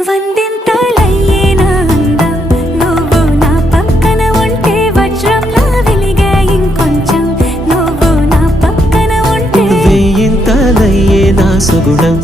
వందింతలయ్యేనా అందం నువ్వు నా పక్కన ఉంటే వజ్రంలా వెలిగే ఇంకొంచెం నువ్వు నా పక్కన ఉంటే వేయింతలయ్యేనా సుగుణం